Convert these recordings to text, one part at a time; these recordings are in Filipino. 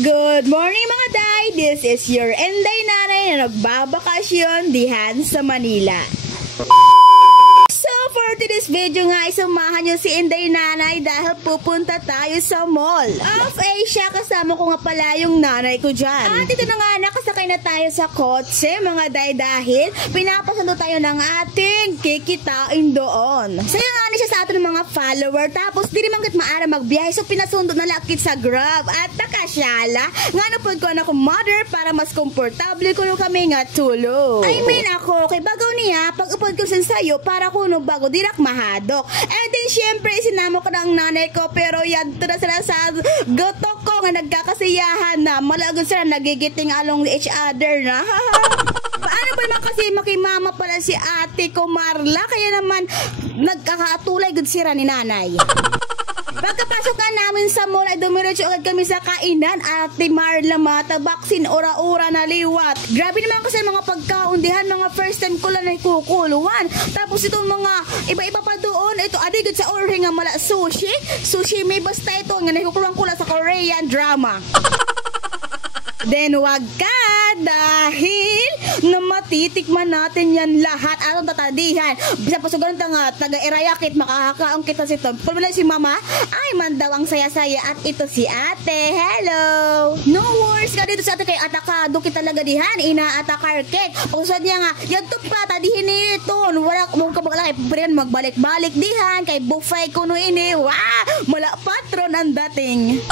Good morning mga day! This is your Enday Nanay na nagbabakasyon dihan sa Manila. So for today's video nga, isamahan nyo si Enday Nanay dahil pupunta tayo sa Mall of Asia. Kasama ko nga pala yung nanay ko dyan. At ito na nga, nakasakay na tayo sa kotse mga day dahil pinapasundo tayo ng ating kikitain doon. So yung nga siya sa atin ng mga follower, tapos di naman kit maara magbiyahe, so pinasundo na lakit sa Grab at nakasyala nga napod ko na akong mother para mas komportable ko kami nga tulog. I mean ako, kay bagaw niya, pag upod ko sin sayo para kuno bago dirak mahadok. And then syempre sinamo ko ng nanay ko, pero yan na sila sa gotok ko nga nagkakasiyahan na malagod sila nagigiting along each other na. Paano ba naman kasi makimama pala si ate ko Marla, kaya naman nagkakatulay gud sira ni nanay. Pagkapasok ka namin sa mall ay dumiretso agad kami sa kainan. Ate Marla matabaksin ora-ora na liwat. Grabe naman kasi mga pagkaundihan, mga first time ko lang nakukuluan. Tapos itong mga iba-iba pa doon, ito adigod sa ordering nga mala sushi. Sushi may basta ito nga nakukuluan ko lang sa Korean drama. Then wag ka dahil na matitikman natin yan lahat atong tatadihan. Bisa pa sa ganun nga taga-irayakit makakakaong kita si Tom. Kung wala si mama, ay man daw ang saya-saya. At ito si ate. Hello! No worries ka dito sa ate kay atakado kita talaga dihan. Ina-atakar cake. Usad niya nga, yan to pa, tadihin ito. Wala mong kabagalaki. Pero magbalik-balik dihan. Kay buffet kuno ini. Wow! Mala patron ang dating.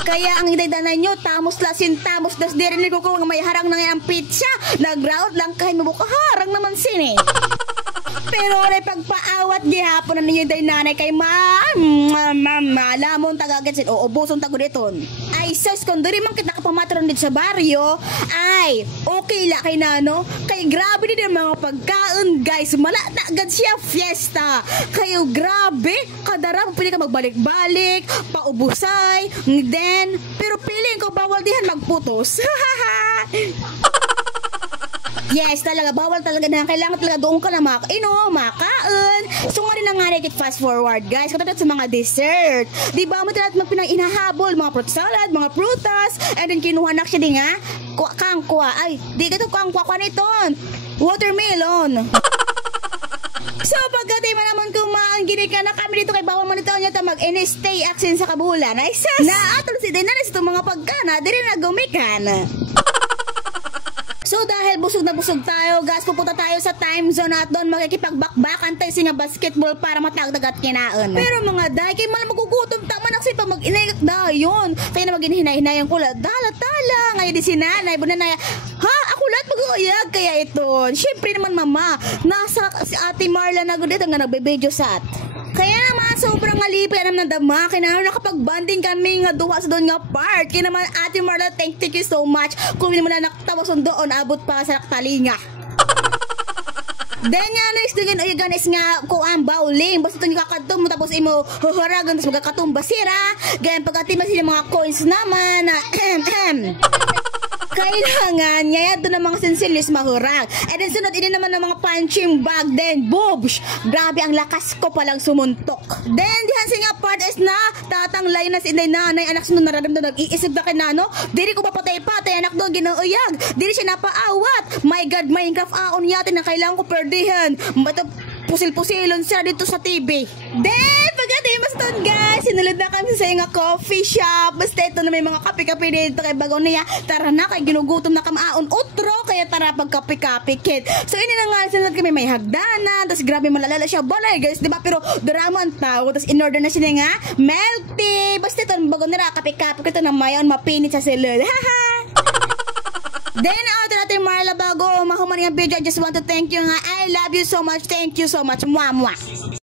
Kaya ang idaydanan nyo, tamos lasin, tamos das dirinig ko kung may harang na yung pizza. Nag-route lang kahit mabuka harang naman sini. Pero ay pagpaawat gihapon na ninyo day nanay kay malamon tagagad o ubuson tago diton. Ay sus, kung diri man kita kapamatron dito sa baryo, ay okay la kay nano. Kay grabe din ang mga pagkaon guys, malata agad siya fiesta. Kayo grabe, kadara pili ka magbalik-balik, paubusay, then pero piling ko bawal dihan magputos. Yes, talaga, bawal talaga na. Kailangan talaga doon ka na makainom, makain. So nga rin na nga rin fast forward, guys. Katatat sa mga dessert. Diba, mo talaga magpinang inahabol, mga fruit salad, mga prutas. And then kinuha na siya din nga, kangkwa. Ay, di ka ito kangkwa niton. Watermelon. So pagkatima naman kumaang gini ka na kami dito kay bawang manito niya ta mag-stay action sa kabulan. Ay sas, naatol si Denaris itong mga pagkana, di rin nagumikan. So dahil busog na busog tayo, guys, pupunta tayo sa time zone at doon makikipagbakbakan tayo sa basketball para matagdag at kinaon. Pero mga day, kay malang magugutom tama na kasi pa mag-inayag dayon. Kaya na mag-inhinay-hinayan ko dala-tala. Ngayon di si nanay, bunanay, ha? Ako lahat mag-uyag. Kaya ito, syempre naman mama, nasa si ate Marla na gudit nga nagbe-video sa at. Kaya naman sobrang alipay naman ng dama. Kaya naman nakapag-banding kami nga duha sa doon nga part. Kaya naman ate Marla, thank you so much. Kung hindi mo na nakatawason doon, abot pa sa naktalinga. Then nga next din ay ganis nga ko ang bowling. Basta ito kakadto mo tapos imo huhuragan tapos magkakatumba sira. Ganyan pagkatima sila mga coins naman. Kailangan niya ito ng mga sensilis mahurag. And then sunod ini naman ng mga punching bag. Then boobs, grabe ang lakas ko palang sumuntok. Then dihan siya nga part is na tatanglay na si inday nanay anak sunod nararamdaman nag-iisip na kinano. Diri ko papatay-patay anak doon ginauyag. Diri siya napaawat. My God, Minecraft aon yatin na kailangan ko perdihan. Pusil-pusilon siya dito sa TV. Then pagkatimas doon guys, sinulad na kami sa nga coffee shop. Basta ito na may mga kape-kape dito kay bagaw niya. Tara na, kay ginugutom na kamaon utro, kaya tara pagkape-kape kit. So ini na nga, sinulad kami may hagdanan, tapos grabe malalala siya balay guys, diba? Pero drama ang tao, tapos in order na siya nga milk tea. Basta ito, bagaw nila kape-kape kito na mayon mapinit sa silid. Haha. Then out natin Marla bago mahuman yung video, I just want to thank you nga. I love you so much. Thank you so much. Mwah mwah.